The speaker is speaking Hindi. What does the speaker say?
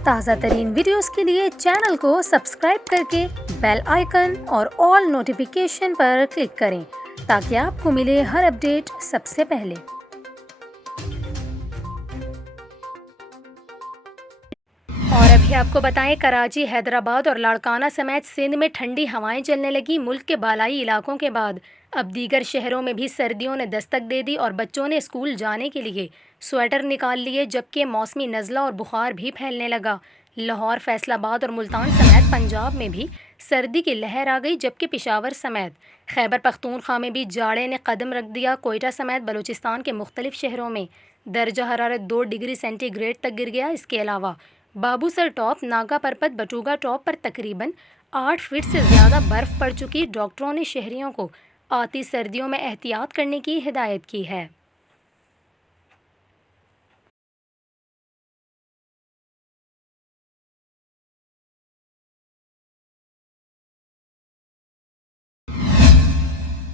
ताज़ा तरीन वीडियोस के लिए चैनल को सब्सक्राइब करके बेल आइकन और ऑल नोटिफिकेशन पर क्लिक करें ताकि आपको मिले हर अपडेट सबसे पहले। और अभी आपको बताएं, कराची, हैदराबाद और लाड़काना समेत सिंध में ठंडी हवाएं चलने लगी। मुल्क के बालाई इलाकों के बाद अब दीगर शहरों में भी सर्दियों ने दस्तक दे दी और बच्चों ने स्कूल जाने के लिए स्वेटर निकाल लिए, जबकि मौसमी नज़ला और बुखार भी फैलने लगा। लाहौर, फैसलाबाद और मुल्तान समेत पंजाब में भी सर्दी की लहर आ गई, जबकि पेशावर समेत खैबर पख्तूनख्वा में भी जाड़े ने कदम रख दिया। कोयटा समेत बलूचिस्तान के मुख्तलिफ शहरों में दर्जा हरारत 2 डिग्री सेंटीग्रेड तक गिर गया। इसके अलावा बाबूसर टॉप, नागा परपत, बटुगा टॉप पर तकरीबन 8 फीट से ज़्यादा बर्फ़ पड़ चुकी। डॉक्टरों ने शहरियों को आती सर्दियों में एहतियात करने की हिदायत की है।